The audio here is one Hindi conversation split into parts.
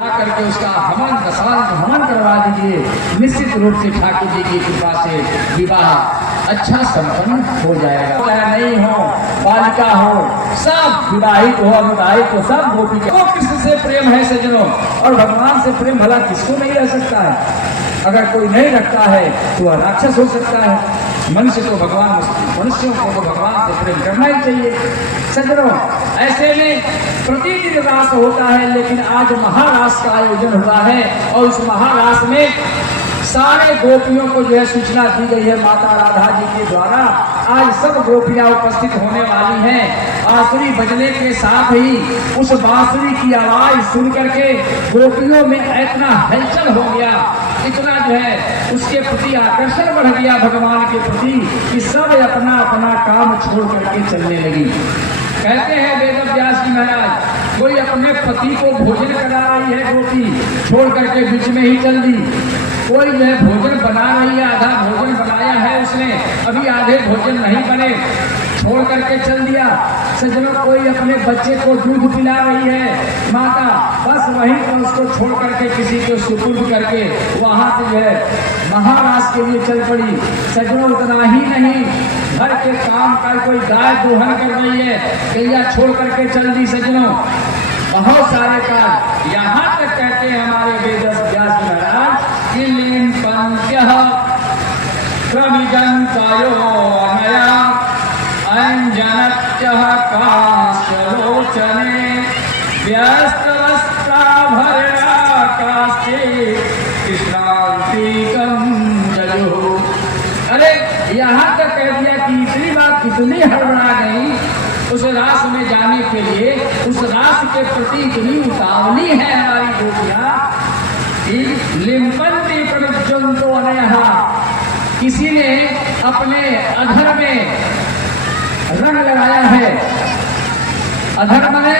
करके उसका हवन करवा दीजिए। निश्चित रूप से ठाकुर जी की कृपा से विवाह अच्छा संपन्न हो जाएगा। नहीं हो बालिका हो, सब विवाहित हो अविवाहित हो, सब गोपी को कृष्ण से प्रेम है सज्जनों। और भगवान से प्रेम भला किसको नहीं रह सकता है? अगर कोई नहीं रखता है तो वह राक्षस हो सकता है। मनुष्यों को भगवान से प्रेम करना ही चाहिए सज्जनों। ऐसे में प्रतिदिन रास होता है, लेकिन आज महारास का आयोजन हुआ है और उस महारास में सारे गोपियों को जो है सूचना दी गई है माता राधा जी के द्वारा। आज सब गोपियां उपस्थित होने वाली हैं। बांसुरी बजने के साथ ही उस बांसुरी की आवाज सुन करके गोपियों में इतना हलचल हो गया, इतना जो है उसके प्रति आकर्षण बढ़ गया भगवान के प्रति कि सब अपना अपना काम छोड़ करके चलने लगी। कहते हैं वेद व्यास जी महाराज, कोई अपने पति को भोजन करा रही है गोपी, छोड़ करके बीच में ही चल दी। कोई जो है भोजन बना रही है, आधा भोजन बनाया है उसने, अभी आधे भोजन नहीं बने, छोड़ करके चल दिया। सज्जनों, कोई अपने बच्चे को दूध पिला रही है माता, बस वहीं पर उसको छोड़ करके किसी को सुपुर्द करके वहां से जो है महाराज के लिए चल पड़ी। सज्जनों, उतना ही नहीं, घर के काम का कोई गाय दोहन कर रही है, गैया छोड़ करके चल दी। सज्जनों, बहुत सारे काम, यहाँ तक कहते हैं हमारे वेद व्यास महाराज कि लीन पंक्यः क्रमिजन्तायो अनया अंजनत्यः काश्यलोचने व्यस्तवस्त्राभरणा काष्ठे कृष्णान्तिकं जयो। अरे यहाँ तक कह दिया कि इतनी बात कितनी हड़बड़ा गई उस रास में जाने के लिए, उस रास के प्रति इतनी उतावली है हमारी गोपियां कि लिम्पन्ति प्रविजन्तो अनयः, किसी ने अपने अधर में रंग लगाया है। अधर माने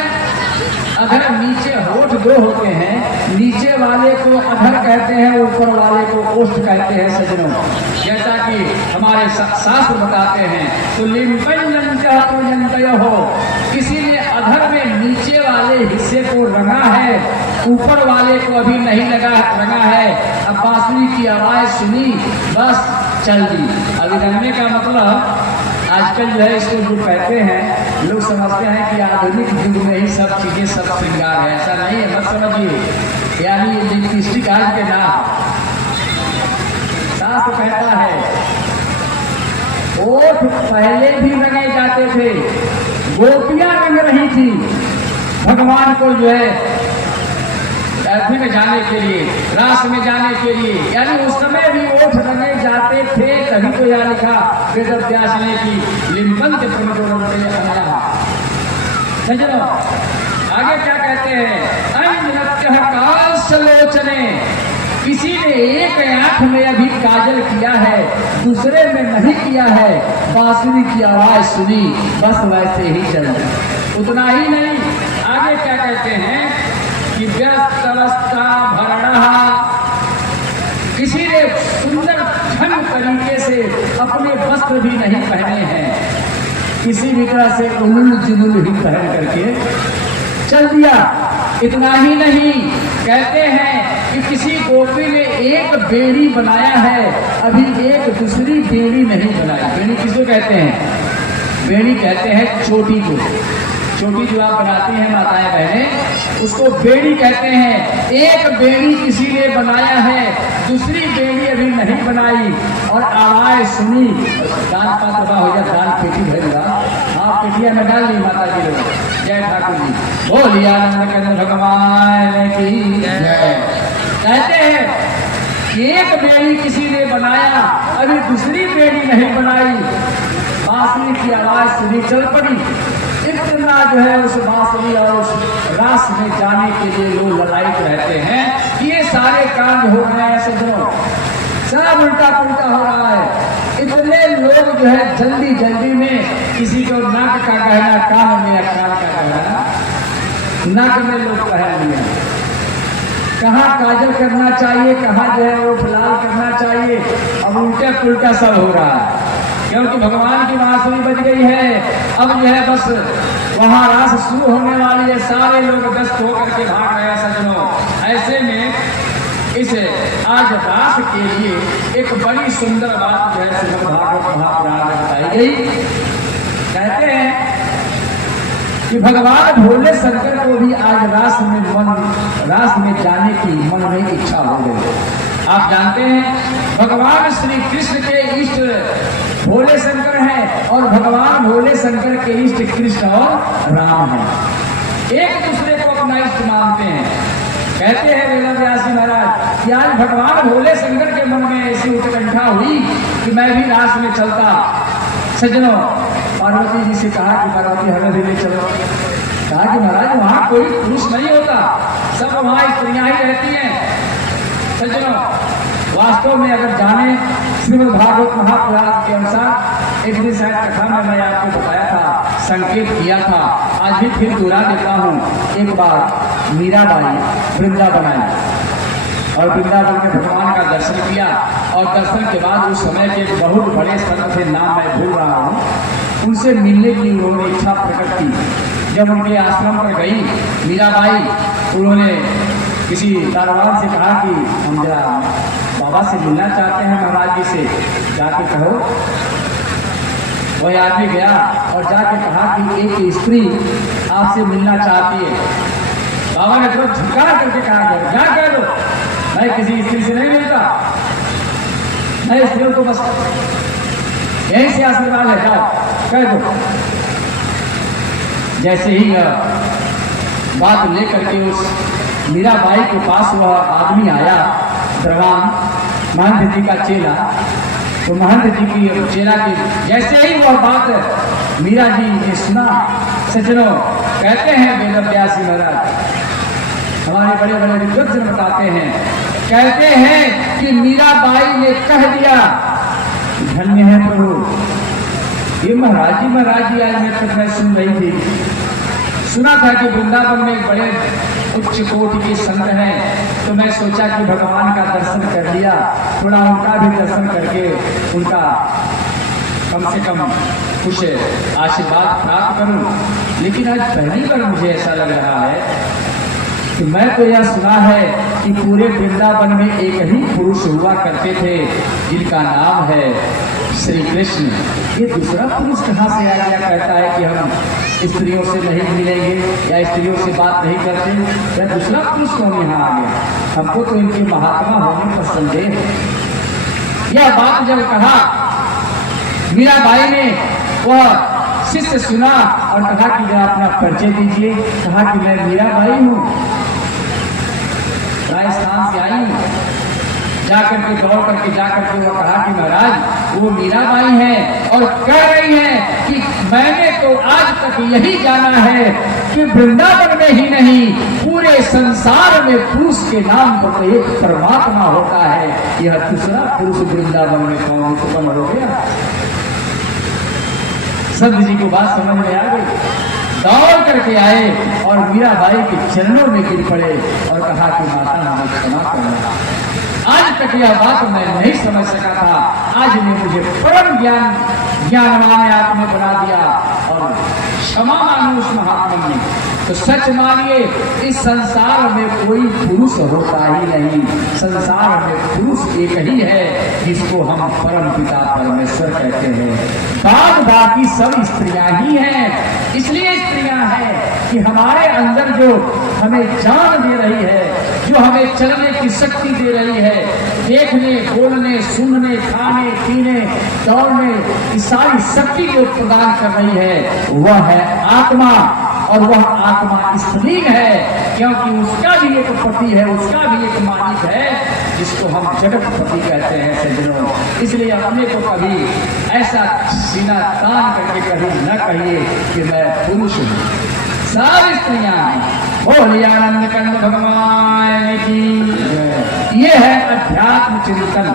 अधर नीचे होठ दो होते हैं, नीचे वाले को अधर कहते हैं, ऊपर वाले को ओष्ठ कहते हैं सज्जनों। जैसा कि हमारे शास्त्र बताते हैं तो लिम्पन्यः हो, किसी ने अधर में नीचे वाले हिस्से को रंगा है, ऊपर वाले को अभी नहीं रंगा है। अब बांसुरी की आवाज सुनी, बस चल दी। अभी रंगने का मतलब आजकल जो है इसको जो कहते हैं, लोग समझते हैं कि आधुनिक युग में ही सब चीजें सब श्रृंगार है। ऐसा नहीं है, मत समझिए। यानी ये लिपस्टिक आज के नाम, शास्त्र कहता है ओठ पहले भी रंगे जाते थे, गोपियां रंग रही थी भगवान को जो है अर्थी में जाने के लिए, रास में जाने के लिए, यानी उस समय भी ओठ रंगे जाते थे। तभी तो यहाँ लिखा वेद व्यास ने कि लिम्पन्ति प्रविजन्तो अनयः। सज्जनों, आगे क्या कहते हैं? अंजनत्यः काश्यलोचने, किसी ने एक आंख में अभी काजल किया है, दूसरे में नहीं किया है, बांसुरी की आवाज सुनी, बस वैसे ही चल दी। उतना ही नहीं, आगे क्या कहते हैं कि व्यस्तवस्त्राभरणः, किसी ने सुंदर ढंग तरीके से अपने वस्त्र भी नहीं पहने हैं, किसी भी तरह से उलूल जुलूल ही पहन करके चल दिया। इतना ही नहीं, कहते हैं कि किसी गोपी ने एक बेड़ी बनाया है, अभी एक दूसरी बेड़ी नहीं बनाई। बेड़ी किसको कहते हैं? बेड़ी कहते हैं चोटी को। चोटी जो आप बनाती हैं माताएं बहनें, उसको बेड़ी कहते हैं। एक बेड़ी किसी ने बनाया है, दूसरी बेड़ी अभी नहीं बनाई, और आवाज सुनी, दान पात्र हो गया, दान पेटी भरेगा, आप पेटिया में डाल दी माता जी लोग। जय ठाकुर जी, बोलिए आनंद कंद भगवान की जय। कहते हैं एक बेड़ी किसी ने बनाया, अभी दूसरी बेड़ी नहीं बनाई, बांसुरी की आवाज सुनी, चल पड़ी। इतना जो है उस बांसुरी और उस रास में जाने के लिए लोग ललायित रहते हैं। ये सारे काम हो रहे हैं सज्जनों, सब उल्टा पुल्टा हो रहा है। इतने लोग जो है जल्दी जल्दी में, किसी को नाक का गहना कान में, कान का गहना नाक में लोग पहन लिया। कहाँ काजल करना चाहिए, कहाँ जो है वो फिलहाल करना चाहिए, अब उल्टा पुल्टा सब हो रहा है, क्योंकि भगवान की बांसुरी बज गई है। अब जो है बस वहाँ रास शुरू होने वाली है, सारे लोग व्यस्त होकर के भाग रहे हैं सज्जनों। इस आज रास के लिए एक बड़ी सुंदर बात जो है श्रीमद् भागवत महापुराण में बताई गई। कहते हैं कि भगवान भोले शंकर को भी आज रास में जाने की मन में इच्छा हो गई। आप जानते हैं भगवान श्री कृष्ण के इष्ट भोले शंकर हैं और भगवान भोले शंकर के इष्ट कृष्ण और राम हैं। एक दूसरे को अपना इष्ट मानते हैं। कहते हैं वेद व्यास जी महाराज कि आज भगवान भोले शंकर के मन में ऐसी उत्कंठा हुई कि मैं भी रास में चलता। सज्जनों, पार्वती जी से कहा कि पार्वती हमें भी ले चलो। कहा कि महाराज वहां कोई पुरुष नहीं होता, सब वहां स्त्रियां ही रहती हैं। सज्जनों, वास्तव में अगर जाने श्रीमद् भागवत महापुराण के अनुसार एक दिन शायद कथा में मैं आपको बताया था, संकेत किया था, आज भी फिर दोहरा देता हूँ। एक बार मीराबाई वृंदावन आई और वृंदावन में भगवान का दर्शन किया और दर्शन के बाद उस समय के बहुत बड़े संत थे, नाम मैं भूल रहा हूँ, उनसे मिलने की उन्होंने इच्छा प्रकट की। जब उनके आश्रम पर गई मीराबाई, उन्होंने किसी दरबार से कहा कि हम जरा बाबा से मिलना चाहते हैं, महाराज जी से, जाके कहो। वह आदमी गया और जाके कहा कि एक स्त्री आपसे मिलना चाहती है। बाबा ने तुरंत झुका करके कहा क्या कह दो, मैं किसी स्त्री से नहीं मिलता, मैं स्त्रियों को बस यहीं से आशीर्वाद है, जाओ कह दो। जैसे ही बात लेकर के उस मीराबाई के पास वह आदमी आया, द्रवान महंत जी का चेला, तो महंत जी की चेला की जैसे ही वह बात मीरा जी ने सुना, सज्जनों, कहते हैं वेद व्यास जी महाराज, हमारे बड़े बड़े विद्वज्जन बताते हैं, कहते हैं कि मीराबाई ने कह दिया, धन्य है प्रभु। ये महाराज जी आज मैं सुन रही थी, सुना था कि वृंदावन में बड़े उच्च कोटि के संत हैं, तो मैं सोचा कि भगवान का दर्शन कर लिया, थोड़ा उनका भी दर्शन करके उनका कम से कम कुछ आशीर्वाद प्राप्त करूं। लेकिन आज पहली बार मुझे ऐसा लग रहा है कि मैं तो यह सुना है कि पूरे वृंदावन में एक ही पुरुष हुआ करते थे जिनका नाम है श्री कृष्ण। ये दूसरा पुरुष कहाँ से आ गया? कहता है कि हम स्त्रियों से नहीं मिलेंगे या स्त्रियों से बात नहीं करते, या दूसरा पुरुष कौन यहाँ आ गया? हमको तो इनके महात्मा होने पर संदेह है। यह बात जब कहा मीराबाई ने, वह शिष्य सुना और कहा कि जरा अपना परिचय दीजिए। कहा कि मैं मीराबाई हूँ, राजस्थान से आई हूँ। जाकर के दौड़ करके जाकर के वो कहा कि महाराज वो मीराबाई है और कह रही है कि मैंने तो आज तक यही जाना है कि वृंदावन में ही नहीं पूरे संसार में पुरुष के नाम पर तो एक परमात्मा होता है। यह दूसरा पुरुष वृंदावन में कौन कम हो गया? संत जी को बात समझ में आ गई, दौड़ करके आए और मीराबाई के चरणों में गिर पड़े और कहा कि माता हमें क्षमा करना, आज तक यह बात मैं नहीं समझ सका था, आज ने मुझे परम ज्ञानवान आपने बना दिया और क्षमा मानो उस महात्मा ने। तो सच मानिए इस संसार में कोई पुरुष होता ही नहीं, संसार में पुरुष एक ही है जिसको हम परम पिता परमेश्वर कहते हैं। बाकी सब स्त्रियां ही हैं। इसलिए स्त्रियां हैं कि हमारे अंदर जो हमें जान दे रही है, जो हमें चलने की शक्ति दे रही है, देखने, बोलने, सुनने, खाने, पीने, दौड़ने की सारी शक्ति जो प्रदान कर रही है वह है आत्मा। और वह आत्मा स्त्रीलिंग है, क्योंकि उसका भी एक पति है, उसका भी एक मालिक है जिसको हम जगतपति कहते हैं। सज्जनों, इसलिए अपने को कभी ऐसा सीना तान करके कभी न कहिए कि मैं पुरुष हूँ। सारी स्त्रियां बोलिए आनंद कंद भगवान की। ये है अध्यात्म चिंतन।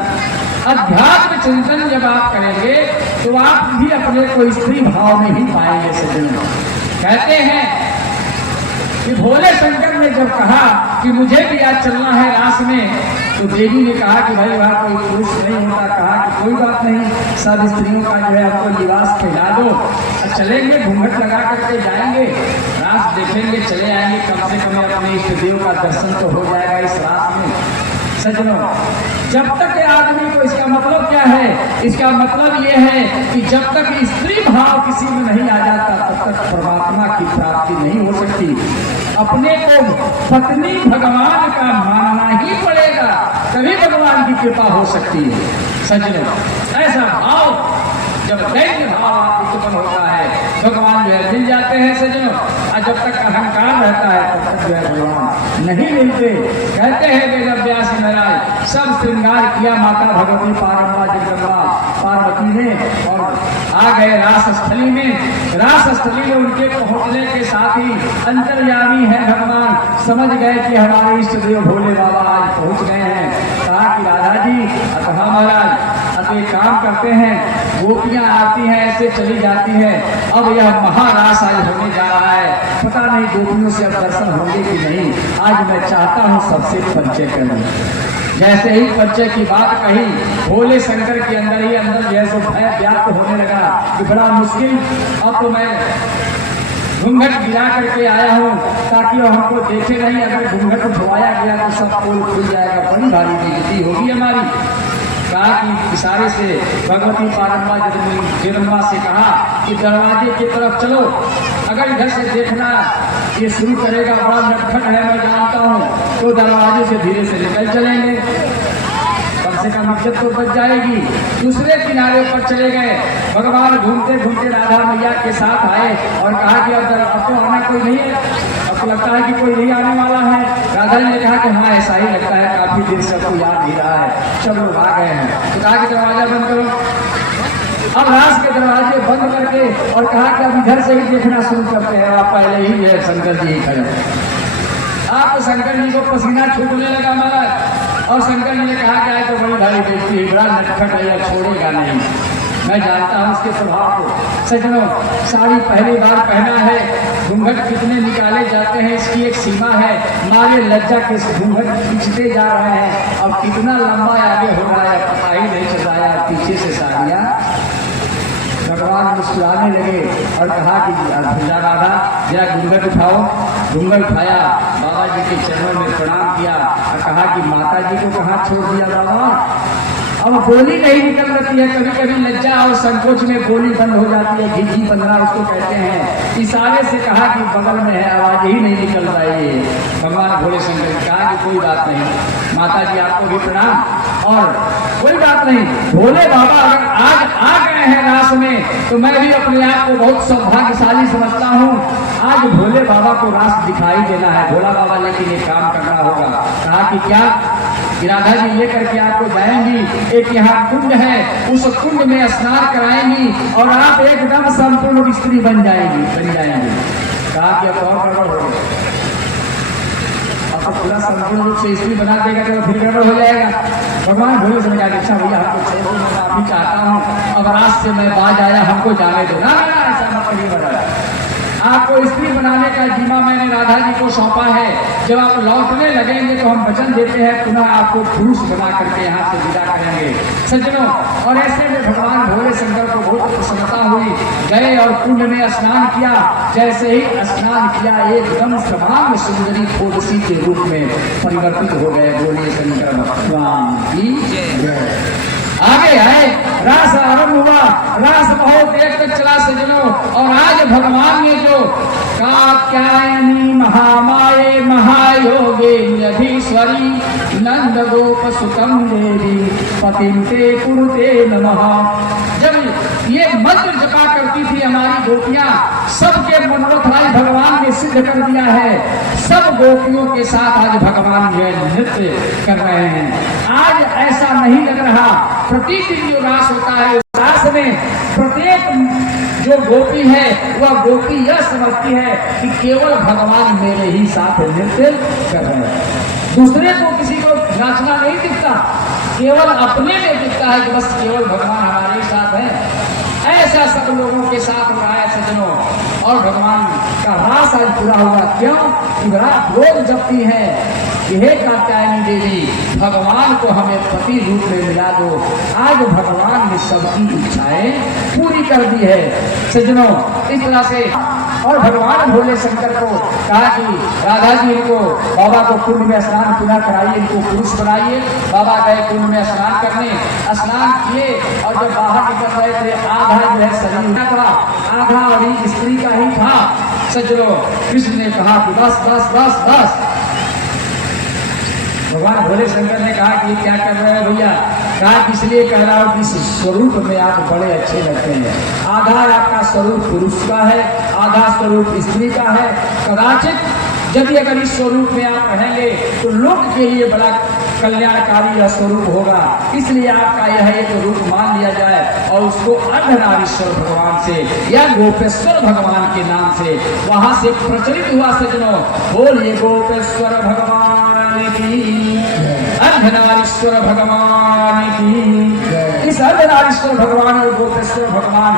अध्यात्म चिंतन जब आप करेंगे तो आप भी अपने को स्त्री भाव में ही पाएंगे। सज्जनों, कहते हैं कि भोले शंकर ने जब कहा कि मुझे भी आज चलना है रास में, तो देवी ने कहा कि भाई वहां कोई पुरुष नहीं होता। कहा कि कोई बात नहीं, सब स्त्रियों का जो है आपको लिबास पहना दो, चलेंगे, घूंघट लगा करके जाएंगे, रास देखेंगे, चले आएंगे, कम से कम अपने इष्ट देव का दर्शन तो हो जाएगा इस रास में। सज्जनों, जब तक आदमी को, इसका मतलब क्या है? इसका मतलब ये है कि जब तक स्त्री भाव किसी में नहीं आ जाता तब तक परमात्मा की प्राप्ति नहीं हो सकती। अपने को पत्नी भगवान का मानना ही पड़ेगा, तभी भगवान की कृपा हो सकती है। सज्जनों, ऐसा भाव जब दैन्य भाव उत्पन्न होता है, भगवान जो है मिल जाते हैं। सज्जनों, और जब तक अहंकार रहता है तब तक जो है भगवान नहीं मिलते। कहते हैं वेद व्यास महाराज, सब श्रृंगार किया माता भगवती पारम्बा जगदम्बा पार्वती ने और आ गए रास स्थली में। रास स्थली में उनके पहुंचने के साथ ही अंतर्यामी है भगवान, समझ गए कि हमारे इष्ट देव भोले बाबा आज पहुंच गए हैं। कहा कि राधा जी, कहा महाराज अब एक काम करते हैं, गोपियां आती हैं ऐसे चली जाती हैं, अब यह महारास आज होने जा रहा है, पता नहीं गोपियों से अब दर्शन होंगे कि नहीं। आज मैं चाहता हूँ सबसे परिचय करूं। जैसे ही परिचय की बात कही, भोले शंकर के अंदर ही अंदर जैसे भय व्याप्त होने लगा कि बड़ा मुश्किल, अब तो मैं घूंघट गिरा करके आया हूँ ताकि वो हमको देखे नहीं। अगर घूंघट उठवाया गया तो सब पोल खुल जाएगा, बड़ी भारी बेइज्जती होगी हमारी। कहा कि इशारे से भगवती पारम्बा जगदम्बा से कहा कि दरवाजे की तरफ चलो, अगर इधर से देखना ये शुरू करेगा, बड़ा नटखट है मैं जानता हूँ, तो दरवाजे से धीरे से निकल चलेंगे, कम से कम इज्जत तो बच जाएगी। दूसरे किनारे पर चले गए। भगवान घूमते घूमते राधा मैया के साथ आए और कहा कि अब तो आना कोई नहीं है, अब तो लगता है कि कोई नहीं आने वाला है। राधा ने कहा कि हाँ ऐसा ही लगता है, काफी देर से आपको याद नहीं रहा है, सब लोग आ गए हैं। तो कहा कि दरवाजा बंद करो। अब रास के दरवाजे बंद करके और कहा कि अब इधर से ही देखना शुरू करते हैं। आप पहले ही जो है शंकर जी खड़े, आप शंकर जी को पसीना छूटने लगा महाराज, और शंकर जी ने कहा कि तो बड़ी भारी बेइज्जती है, बड़ा नटखट है, या छोड़ेगा नहीं, मैं जानता हूँ उसके स्वभाव को। सज्जनों, साड़ी पहली बार पहना है, घूंघट कितने निकाले जाते हैं इसकी एक सीमा है, मारे लज्जा के घूंघट खींचते जा रहे हैं, अब कितना लंबा आगे हो रहा है पता ही नहीं चल रहा है। पीछे से साड़ियाँ, भगवान मुस्कुराने लगे और कहा कि राधा जरा घूंघट उठाओ। घूंघट उठाया, बाबा जी के चरणों में प्रणाम किया और कहा कि माता जी को कहाँ छोड़ दिया बाबा, अब बोली नहीं निकल रही है। कभी कभी लज्जा और संकोच में बोली बंद हो जाती है, घिझी बंधना उसको कहते हैं। इशारे से कहा कि बगल में है, आवाज ही नहीं निकल रही है। भगवान भोले शंकर ने कहा कि कोई बात नहीं माता जी, आपको भी प्रणाम, और कोई बात नहीं, भोले बाबा अगर आज आ गए हैं रास में तो मैं भी अपने आप को बहुत सौभाग्यशाली समझता हूँ। आज भोले बाबा को रास दिखाई देना है भोला बाबा, लेकिन ये काम करना होगा। कहा कि क्या? राधा जी लेकर के आपको जाएंगी, एक यहाँ कुंड है, उस कुंड में स्नान कराएंगी और आप एकदम संपूर्ण स्त्री बन जाएंगी। कहा कि अब और गड़बड़ हो गया, अब तो पूरा संपूर्ण रूप से स्त्री बना देगा तो फिर गड़बड़ हो जाएगा। भगवान भोले से कहा अच्छा भैया हमको छोड़ दो, मैं अभी चाहता हूँ, अब रात से मैं बाज आया, हमको जाने दो। ना ऐसा मत करिए महाराज, आपको स्त्री बनाने का जिम्मा मैंने राधा जी को सौंपा है। जब आप लौटने लगेंगे तो हम वचन देते हैं पुनः आपको पुरुष बना करके यहाँ से विदा करेंगे। सज्जनों, और ऐसे में भगवान भोले शंकर को बहुत प्रसन्नता हुई, गए और कुंड में स्नान किया। जैसे ही स्नान किया एकदम तमाम सुंदरी खोदसी के रूप में परिवर्तित हो गए। भोले शंकर भगवान की जय। आगे आए, रास आरंभ हुआ, रास बहुत देर तक चला सज्जनों। और आज भगवान ने जो कात्यायनी महामाये महायोगे निधीश्वरी नंद गोप सुतम देवी पतिम ते कुरुते नमः, जब ये मंत्र जपा करती थी हमारी गोपियां, सबके मनोरथ आज भगवान ने सिद्ध कर दिया है। सब गोपियों के साथ आज भगवान जो नृत्य कर रहे हैं। आज ऐसा नहीं लग रहा, प्रतिदिन जो रास होता है रास में प्रत्येक जो गोपी है वह गोपी यह समझती है कि केवल भगवान मेरे ही साथ नृत्य कर रहे हैं। दूसरे को किसी को नाचना नहीं दिखता, केवल अपने में दिखता है कि बस केवल भगवान हमारे ही साथ है। ऐसा सब लोगों के साथ हो रहा है सज्जनों। और भगवान का रास आज पूरा हुआ, क्यों? कि रात रोज जपती है कि हे कात्यायनी देवी, भगवान को हमें पति रूप में मिला दो। आज भगवान ने सबकी इच्छाएं पूरी कर दी है सज्जनों। इस तरह से और भगवान भोले शंकर को कहा कि राधा जी इनको बाबा को कुंड में स्नान पुनः कराइए, इनको पुरुष बनाइए। बाबा गए कुंड में स्नान करने, स्नान किए और जब बाहर निकल रहे थे आधा जो है शरीर था, आधा अभी स्त्री का ही था। सज्जनों, कृष्ण ने कहा कि बस बस बस बस। भगवान भोले शंकर ने कहा कि क्या कर रहे हैं भैया? कहा कि इसलिए कह रहा हूं कि इस स्वरूप में आप बड़े अच्छे लगते हैं। आधा आपका स्वरूप पुरुष का है, आधा स्वरूप स्त्री का है। कदाचित यदि अगर इस स्वरूप में आप रहेंगे तो लोक के लिए बड़ा कल्याणकारी यह स्वरूप होगा, इसलिए आपका यह एक रूप मान लिया जाए और उसको अर्धनारीश्वर भगवान से या गोपेश्वर भगवान के नाम से वहां से प्रचलित हुआ। सज्जनों, बोलिए गोपेश्वर भगवान की, अर्धनारीश्वर भगवान की। इस अर्धनारीश्वर भगवान और गोपेश्वर भगवान,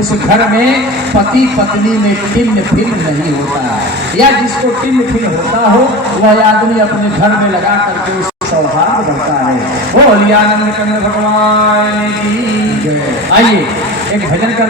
उस घर में पति पत्नी में टिन्न भिन्न नहीं होता, या जिसको टिन्न भिन्न होता हो वह आदमी अपने घर में लगा करके उस सौभाग्य बढ़ता है। बोलिए आनंद कंद भगवान की। आइए एक भजन कर